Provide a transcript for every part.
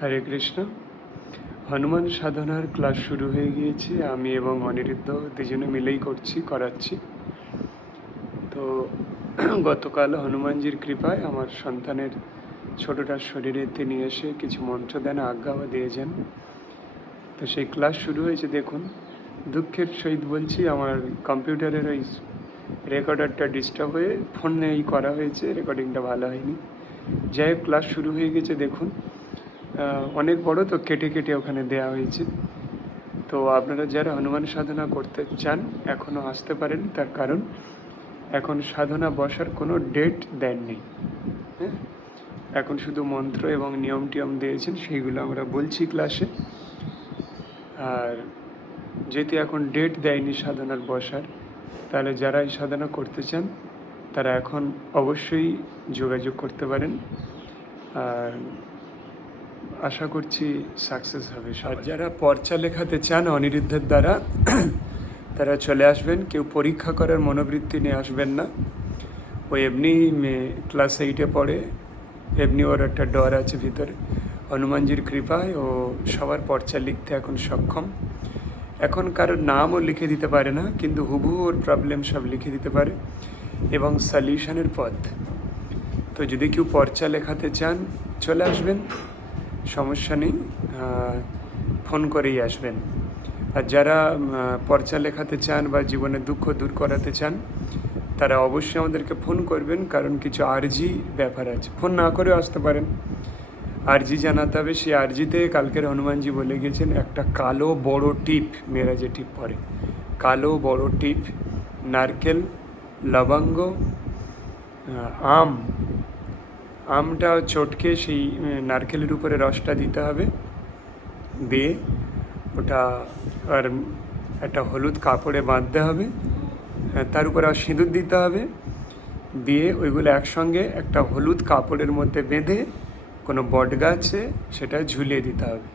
হরে কৃষ্ণ। হনুমান সাধনার ক্লাস শুরু হয়ে গিয়েছে। আমি এবং অনিরুদ্ধ দুজনে মিলেই করাচ্ছি। তো গতকাল হনুমানজির কৃপায় আমার সন্তানের ছোটটার শরীরে তিনি এসে কিছু মন্ত্র দেন, আজ্ঞাও দিয়েছেন। তো সেই ক্লাস শুরু হয়েছে। দেখুন, দুঃখের সহিত বলছি, আমার কম্পিউটারের ওই রেকর্ডারটা ডিস্টার্ব হয়ে ফোনেই করা হয়েছে, রেকর্ডিংটা ভালো হয়নি। যাই হোক, ক্লাস শুরু হয়ে গেছে। দেখুন, অনেক বড়, তো কেটে কেটে ওখানে দেয়া হয়েছে। তো আপনারা যারা হনুমান সাধনা করতে চান এখনও আসতে পারেন, তার কারণ এখন সাধনা বসার কোনো ডেট দেননি। হ্যাঁ, এখন শুধু মন্ত্র এবং নিয়ম টিয়ম দিয়েছেন, সেইগুলো আমরা বলছি ক্লাসে। আর যেহেতু এখন ডেট দেয়নি সাধনার বসার, তাহলে যারা এই সাধনা করতে চান তারা এখন অবশ্যই যোগাযোগ করতে পারেন। আর আশা করছি সাকসেস হবে। আর যারা পর্চা লেখাতে চান অনিরুদ্ধের দ্বারা, তারা চলে আসবেন। কেউ পরীক্ষা করার মনোবৃত্তি নিয়ে আসবেন না। ও এমনি ক্লাস 8-এ পড়ে, এমনি ওর একটা ডর আছে ভিতরে। হনুমানজির কৃপায় ও সবার পর্চা লিখতে এখন সক্ষম। এখন কারোর নামও লিখে দিতে পারে না, কিন্তু হুবহু ওর প্রবলেম সব লিখে দিতে পারে এবং সলিউশনের পথ। তো যদি কেউ পর্চা লেখাতে চান চলে আসবেন, সমস্যা নেই, ফোন করেই আসবেন। আর যারা পর্চা লেখাতে চান বা জীবনের দুঃখ দূর করাতে চান তারা অবশ্যই আমাদেরকে ফোন করবেন, কারণ কিছু আরজি ব্যাপার আছে। ফোন না করেও আসতে পারেন, আরজি জানাতে হবে। সেই আরজিতে কালকের হনুমানজি বলে গেছেন, একটা কালো বড় টিপ, মেয়েরা যে টিপ পরে, কালো বড় টিপ, নারকেল, লবঙ্গ, আমটা চটকে সেই নারকেলের উপরে রসটা দিতে হবে, দিয়ে ওটা আর একটা হলুদ কাপড়ে বাঁধতে হবে, তার উপরে আর সিঁদুর দিতে হবে, দিয়ে ওইগুলো একসঙ্গে একটা হলুদ কাপড়ের মধ্যে বেঁধে কোনো বট গাছে সেটা ঝুলিয়ে দিতে হবে।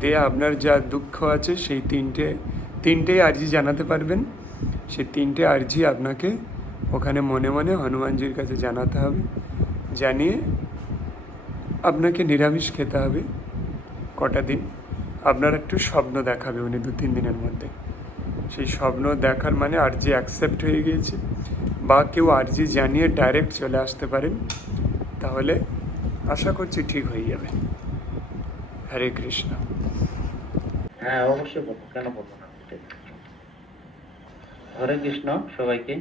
দিয়ে আপনার যা দুঃখ আছে সেই তিনটেই আর্জি জানাতে পারবেন। সেই তিনটে আর্জি আপনাকে ওখানে মনে মনে হনুমানজির কাছে জানাতে হবে। জানিয়ে আপনাকে নিরামিষ খেতে হবে কটা দিন। আপনার একটু স্বপ্ন দেখাবে উনি 2-3 দিনের মধ্যে। সেই স্বপ্ন দেখার মানে আরজি অ্যাকসেপ্ট হয়ে গিয়েছে। বা কেউ আরজি জানিয়ে ডাইরেক্ট চলে আসতে পারেন, তাহলে আশা করছি ঠিক হয়ে যাবে। হরে কৃষ্ণ। হ্যাঁ, অবশ্যই বলবো, কেন বলবো না। হরে কৃষ্ণ সবাইকে।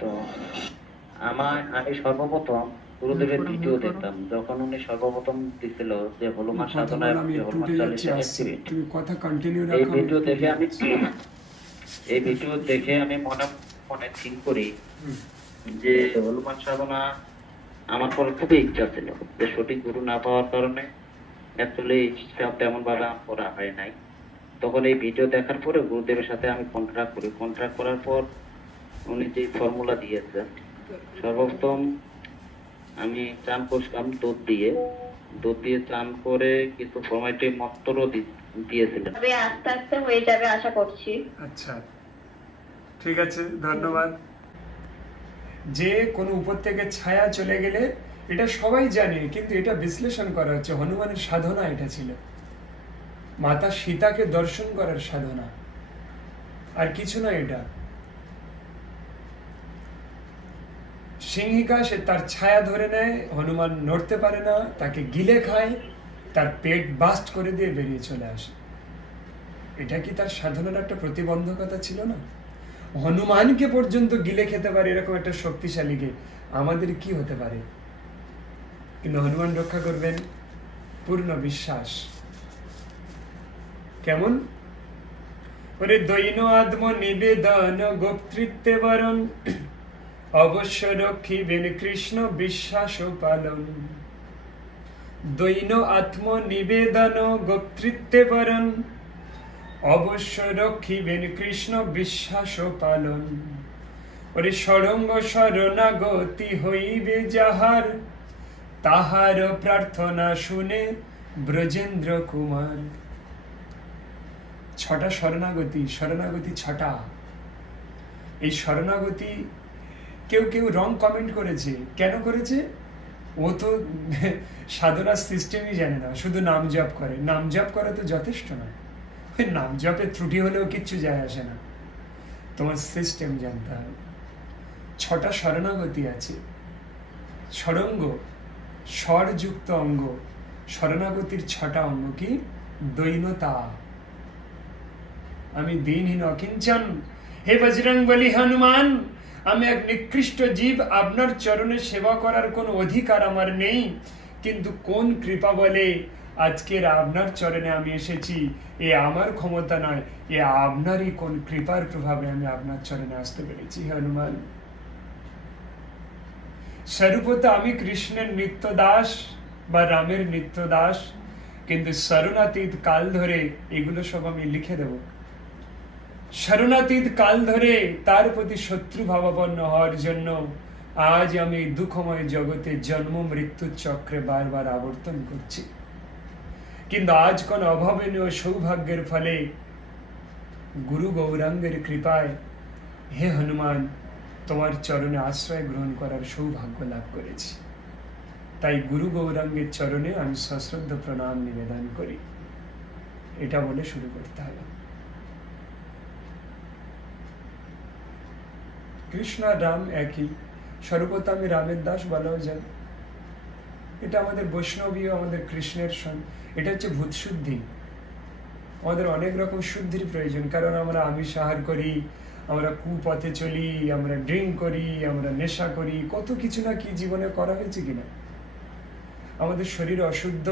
তো আমি সর্বপ্রথম গুরুদেবের ভিডিও দেখতাম, যখন উনি সর্বপ্রথম দিছিল যে হনুমান সাধনা এবং যে হনুমান চালিসা অ্যাক্টিভেট, এই ভিডিও দেখে আমি মনে মনে থিঙ্ক করি যে হনুমান সাধনা আমার পরে খুবই ইচ্ছা ছিল, যে সঠিক গুরু না পাওয়ার কারণে অ্যাকচুয়ালি তেমন ভাবে আমার করা হয় নাই। তখন এই ভিডিও দেখার পরে গুরুদেবের সাথে আমি কন্ট্রাক্ট করার পর উনি যে ফর্মুলা দিয়েছেন, সর্বপ্রথম আমি চান করছিলাম দুধ দিয়ে চান করে কিছু ফর্মালিটি মন্ত্র দিয়েছিলেন। তবে আস্তে আস্তে হয়ে যাবে আশা করছি। আচ্ছা, ঠিক আছে, ধন্যবাদ। যে কোনো উপর থেকে ছায়া চলে গেলে, এটা সবাই জানে, কিন্তু এটা বিশ্লেষণ করা হচ্ছে। হনুমানের সাধনা এটা ছিল, মাতা সীতাকে দর্শন করার সাধনা, আর কিছু না। এটা সিংহিকা, সে তার ছায়া ধরে নেয়, হনুমান নড়তে পারে না, তাকে গিলে খায়, তার পেট বাস্ট করে দিয়ে বেরিয়ে চলে আসে। এটা কি তার সাধনার একটা প্রতিবন্ধকতা ছিল না? হনুমানকে পর্যন্ত গিলে খেতে পারে এরকম একটা শক্তিশালীকে, আমাদের কি হতে পারে? কিন্তু হনুমান রক্ষা করবেন, পূর্ণ বিশ্বাস। কেমন? ওরে দৈন আত্ম নিবেদন গোপ্তৃত্বে বরণ, অবশ্য রক্ষিবেন কৃষ্ণ বিশ্বাস পালন। দৈন আত্ম নিবেদন গোপ্তৃত্বে বরণ, অবশ্য রক্ষিবেন কৃষ্ণ বিশ্বাস পালন। ওরে সরঙ্গ শরণাগতি হইবে যাহার, তাহার প্রার্থনা শুনে ব্রজেন্দ্র কুমার। 6টা শরণাগতি 6টা। এই শরণাগতি কেউ রং কমেন্ট করেছে। কেন করেছে? ও তো সাধনার সিস্টেমই জানে না, শুধু নাম জপ করে। নাম জপ করা তো যথেষ্ট নয়, ওই নাম জপের ত্রুটি হলেও কিচ্ছু যায় আসে না। তোমার সিস্টেম জানতে হবে। 6টা শরণাগতি আছে, ষড়ঙ্গ, স্বরযুক্ত অঙ্গ। শরণাগতির 6টা অঙ্গ কি? দৈনতা, আমি দিনহীন অকিঞ্চন, হে বজরংবলী হনুমান, আমি এক নিকৃষ্ট জীব, আপনার চরণে সেবা করার কোনো অধিকার আমার নেই, কিন্তু কোন কৃপা বলে আজকের আপনার চরণে আমি এসেছি। এ আমার ক্ষমতা নয়, এ আপনারই কোন কৃপার প্রভাবে আমি আপনার চরণে আসতে পেরেছি হনুমান। স্বরূপত আমি কৃষ্ণের নিত্য দাস বা রামের নিত্য দাস, কিন্তু শরণাতীত কাল ধরে এগুলো সব আমি লিখে দেব। শরণাতীত কাল ধরে তার প্রতি শত্রু ভাবাপন্ন হওয়ার জন্য আজ আমি দুঃখময় জগতে জন্ম মৃত্যুর চক্রে বারবার আবর্তন করছি। কিন্তু আজ কোন অভাবনীয় সৌভাগ্যের ফলে গুরু গৌরাঙ্গের কৃপায় হে হনুমান তোমার চরণে আশ্রয় গ্রহণ করার সৌভাগ্য লাভ করেছি। তাই গুরু গৌরাঙ্গের চরণে আমি সশ্রদ্ধ প্রণাম নিবেদন করি। এটা বলে শুরু করতে হবে। কৃষ্ণ আর রাম একই, স্বরূপত আমি রামের দাস বলাও যাবে। এটা আমাদের বৈষ্ণবীয়, আমাদের কৃষ্ণের এটা হচ্ছে ভূতশুদ্ধি। আমাদের অনেক রকম শুদ্ধির প্রয়োজন, কারণ আমরা আমিষ আহার করি, আমরা কুপথে চলি, আমরা ড্রিঙ্ক করি, আমরা নেশা করি, কত কিছু না কি জীবনে করা হয়েছে কিনা। আমাদের শরীর অশুদ্ধ,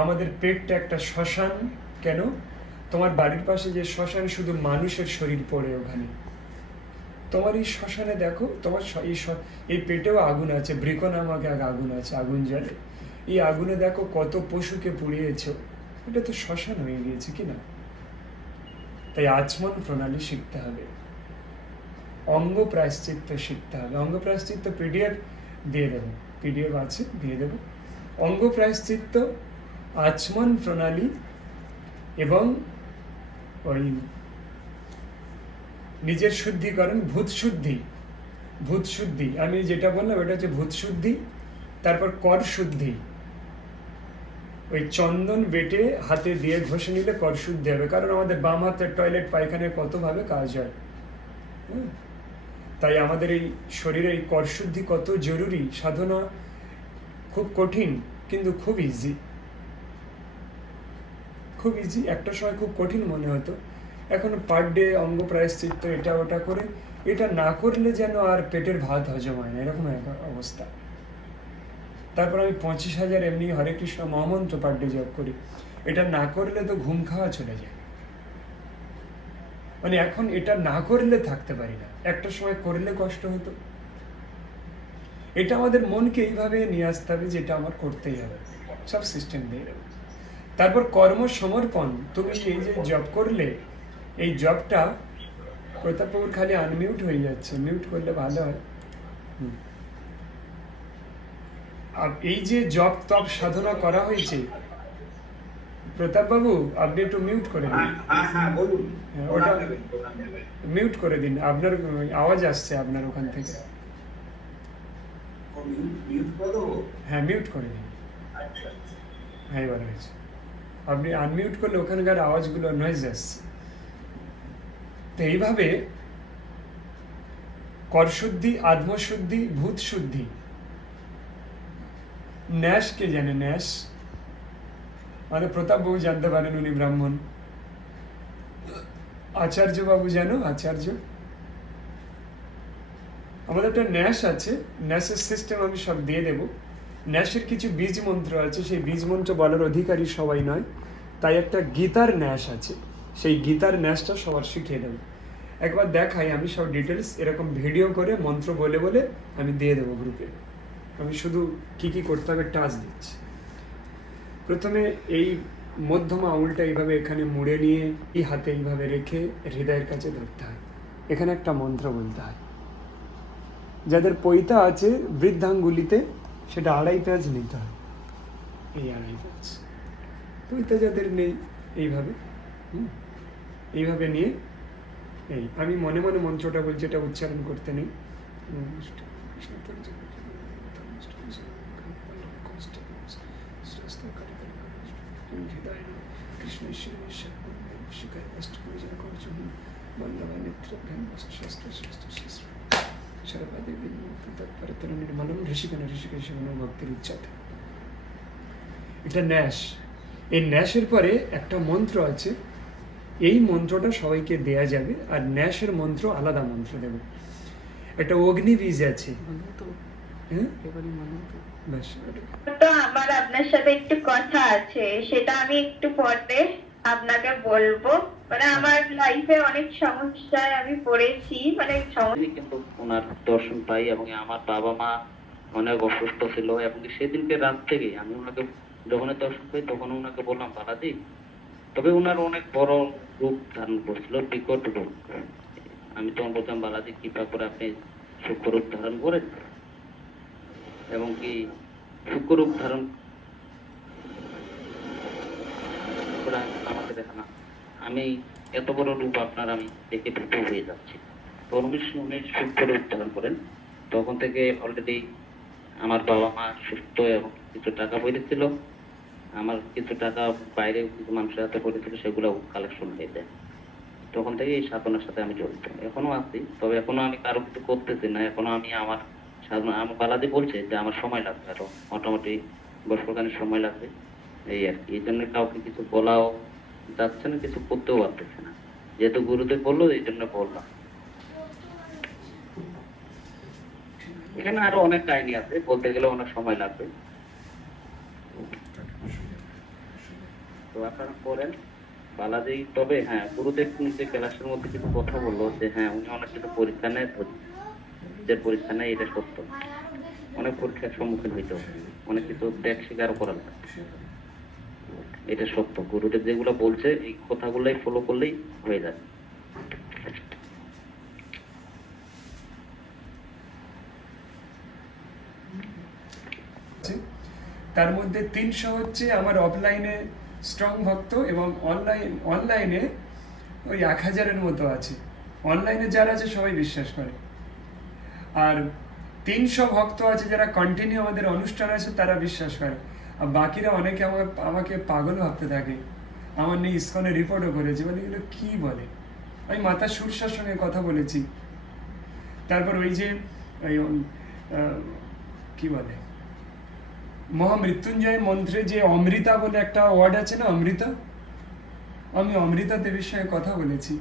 আমাদের পেটটা একটা শ্মশান। কেন? তোমার বাড়ির পাশে যে শ্মশান, শুধু মানুষের শরীর পড়ে ওখানে। তোমার এই শ্মশানে দেখো, তোমার এই পেটেও আগুন আছে, বৃক নামক এক আগুন আছে, আগুন জ্বলে। এই আগুনে দেখো কত পশুকে পুড়িয়েছ, এটা তো শ্মশান হয়ে গিয়েছে কিনা। তাই আচমন প্রণালী শিখতে হবে, অঙ্গ প্রায়শ্চিত্ত শিখতে হবে। অঙ্গ প্রায়শ্চিত্ত পিডিএফ দিয়ে দেবো, পিডিএফ আছে, দিয়ে দেবো। অঙ্গ প্রায়শ্চিত্ত, আচমন প্রণালী এবং ওই নিজের শুদ্ধিকরণ, ভূত শুদ্ধি। ভূত শুদ্ধি আমি যেটা বললাম এটা হচ্ছে ভূত শুদ্ধি। তারপর কর শুদ্ধি, ওই চন্দন বেটে হাতে দিয়ে ঘষে নিলে কর শুদ্ধি হবে, কারণ আমাদের বাম হাতের টয়লেট পায়খানায় কতভাবে কাজ হয়। তাই আমাদের এই শরীরে এই কর শুদ্ধি কত জরুরি। সাধনা খুব কঠিন, কিন্তু খুব ইজি, খুব ইজি। একটা সময় খুব কঠিন মনে হতো, এখন পার ডে অঙ্গ প্রায়শ্চিত্ত এটা ওটা করে, এটা না করলে যেন আর পেটের ভাত হজম হয় না, এরকম এক অবস্থা। তারপর আমি 25,000 এমনি হরে কৃষ্ণ মহামন্ত্র পার ডে জপ করি, এটা না করলে তো ঘুম খাওয়া চলে যায়। মানে এখন এটা না করলে থাকতে পারি না, একটা সময় করলে কষ্ট হতো। এটা আমাদের মনকে এইভাবে নিয়ে আসতে হবে, যেটা আমার করতেই হবে, সব সিস্টেম দিয়ে দেবে। তারপর কর্ম সমর্পণ। তুমি এই যে জব করলে, এই জবটা, প্রতাপবাবুর খালি আনমিউট হয়ে যাচ্ছে, মিউট করলে ভালো হয়। আর এই যে জব তপ সাধনা করা হয়েছে, প্রতাপবাবু আপনি একটু মিউট করে দিন। ওটা মিউট করে দিন, আপনার আওয়াজ আসছে আপনার ওখান থেকে। হ্যাঁ মিউট করে দিন। হ্যাঁ এবার হয়েছে। আপনি আনমিউট করলে ওখানকার আওয়াজগুলো নয়েজ আসছে। তো এইভাবে করশুদ্ধি, আত্মশুদ্ধি, ভূত শুদ্ধি। ন্যাস কে জানে? ন্যাস মানে প্রতাপ বাবু জানতে পারেন, উনি ব্রাহ্মণ। আচার্য বাবু জানো? আচার্য, আমাদের একটা ন্যাস আছে, ন্যাসের সিস্টেম আমি সব দিয়ে দেবো। ন্যাসের কিছু বীজ মন্ত্র আছে, সেই বীজ মন্ত্র বলার অধিকারী সবাই নয়, তাই একটা গীতার ন্যাস আছে, সেই গীতার ন্যাসটা সবার শিখিয়ে দেবো। একবার দেখাই আমি সব ডিটেলস, এরকম ভিডিও করে মন্ত্র বলে বলে আমি দিয়ে দেবো গ্রুপে। আমি শুধু কি কি করতে হবে টাচ দিচ্ছি। প্রথমে এই মধ্যমা আঙুলটা এইভাবে এখানে মুড়ে নিয়ে এই হাতে এইভাবে রেখে হৃদয়ের কাছে ধরতে হয়। এখানে একটা মন্ত্র বলতে হয়। যাদের পৈতা আছে বৃদ্ধাঙ্গুলিতে, সেটা 2.5 পেজ নিতে হয়, এই 2.5 পেজ। পৈতা যাদের নেই, এইভাবে এইভাবে নিয়ে এই আমি মনে মনে মন্ত্রটা বলছি, এটা উচ্চারণ করতে নেই। শিকায় নমঃ কৃষ্ণ ঈশ্বর ঈশ্বর শিকায় অষ্টপূজা করছুন বল্লভ নেত্র শাস্ত্র শাস্ত্র শাস্ত্র সর্বাদেবী তৎপরতর নির্মলম ঋষিকেন ঋষিকেশ ভক্তির উচ্চাতে। এটা ন্যাস। এই ন্যাসের পরে একটা মন্ত্র আছে, এই মন্ত্রটা সবাইকে দেয়া যাবে, আর ন্যাসের মন্ত্র আলাদা মন্ত্র দেবে। একটা অগ্নিবীজ আছে, হ্যাঁ ব্যাস। তো আমার আপনার সাথে একটু কথা আছে, সেটা আমি একটু পরে আপনাকে বলবো। মানে আমার লাইফে অনেক সমস্যায় আমি পড়েছি, মানে আমি কিন্তু ওনার দর্শন পাই এবং আমার বাবা মা অনেক অসুস্থ ছিল এবং সেদিনকে রাত থেকে আমি ওনাকে যখন দর্শন পাই তখন ওনাকে বললাম বালাজি, তবে ওনার অনেক বড় রূপ ধারণ করছিল, বিকট রূপ। আমি তখন বলতাম বালাজি কৃপা করে আপনি সূক্ষ্ম রূপ ধারণ করেন এবং কি সূক্ষ্ম রূপ ধারণ করে আমাকে দেখানা, আমি এত বড় রূপ আপনার আমি দেখে ভীত হয়ে যাচ্ছি। তো উনি সূক্ষ্ম রূপ ধারণ করেন। তখন থেকে অলরেডি আমার বাবা মা সুস্থ এবং কিছু টাকা পড়েছিল, আমার কিছু টাকা বাইরে কিছু মানুষের হাতে পড়েছিল, সেগুলো কালেকশন হয়ে যায়। তখন থেকে এই সাধনার সাথে আমি জড়িত, এখনো আছি। তবে এখনো আমি কারো কিছু করতেছি না, এখনো আমি আমার সাধনা, আমার বালাদি বলছে যে আমার সময় লাগবে, আরো মোটামুটি বছরখানেক সময় লাগবে এই আর কি। এই জন্য কাউকে কিছু বলাও যাচ্ছে না, কিছু করতেও পারতেছে না, যেহেতু গুরুদেব বললো এই জন্য বললাম। এখানে আরো অনেক কাহিনী আছে, বলতে গেলে অনেক সময় লাগবে, তো আপনারা করেন বালাজি। তবে হ্যাঁ, গুরুদেব যে ক্লাসের মধ্যে কিছু কথা বললো যে হ্যাঁ উনি অনেক কিছু পরীক্ষা নেয়, যে পরীক্ষা নেয় এটা সত্য, অনেক পরীক্ষার সম্মুখীন হইতে হবে, অনেক কিছু ত্যাগ স্বীকার করা লাগে, এটা সত্য। গুরুদেব যেগুলো বলছে এই কথাগুলোই ফলো করলেই হয়ে যায়। তার মধ্যে 300 হচ্ছে আমার অফলাইনে স্ট্রং ভক্ত এবং অনলাইনে ওই 1000-এর মতো আছে। অনলাইনে যারা আছে সবাই বিশ্বাস করে, আর 300 ভক্ত আছে যারা কন্টিনিউ আমাদের অনুষ্ঠান আছে তারা বিশ্বাস করে, আর বাকিরা অনেকে আমাকে পাগল ভাবতে থাকে। আমার নিয়ে ইসকনে রিপোর্টও করেছে, বলে এগুলো কী বলে। আমি মাতা সুরসার সঙ্গে কথা বলেছি। তারপর ওই যে কি বলে মহামৃত্যুঞ্জয় মন্ত্রে যে অমৃতা বলে একটা ওয়ার্ড আছে না, অমৃতা, আমি অমৃতা দেবীর সঙ্গে কথা বলেছি।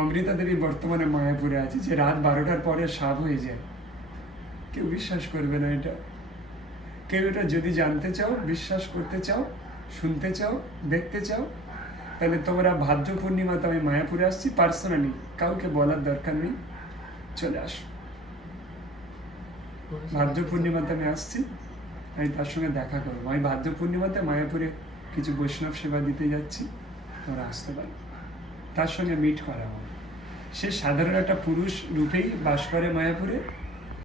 অমৃতা দেবী বর্তমানে মায়াপুরে আছে, যে রাত 12টার পরে সাপ হয়ে যায়। কেউ বিশ্বাস করবে না এটা। কেউ এটা যদি জানতে চাও, বিশ্বাস করতে চাও, শুনতে চাও, দেখতে চাও, তাহলে তোমরা ভাদ্র পূর্ণিমাতে আমি মায়াপুরে আসছি পার্সোনালি, কাউকে বলার দরকার নেই, চলে আসো। ভাদ্র পূর্ণিমাতে আমি আসছি, আমি তার সঙ্গে দেখা করবো। আমি ভাদ্র পূর্ণিমাতে মায়াপুরে কিছু বৈষ্ণব সেবা দিতে যাচ্ছি, তোমরা আসতে পারো, তার সঙ্গে মিট করা হবে। সে সাধারণ একটা পুরুষ রূপেই বাস করে মায়াপুরে,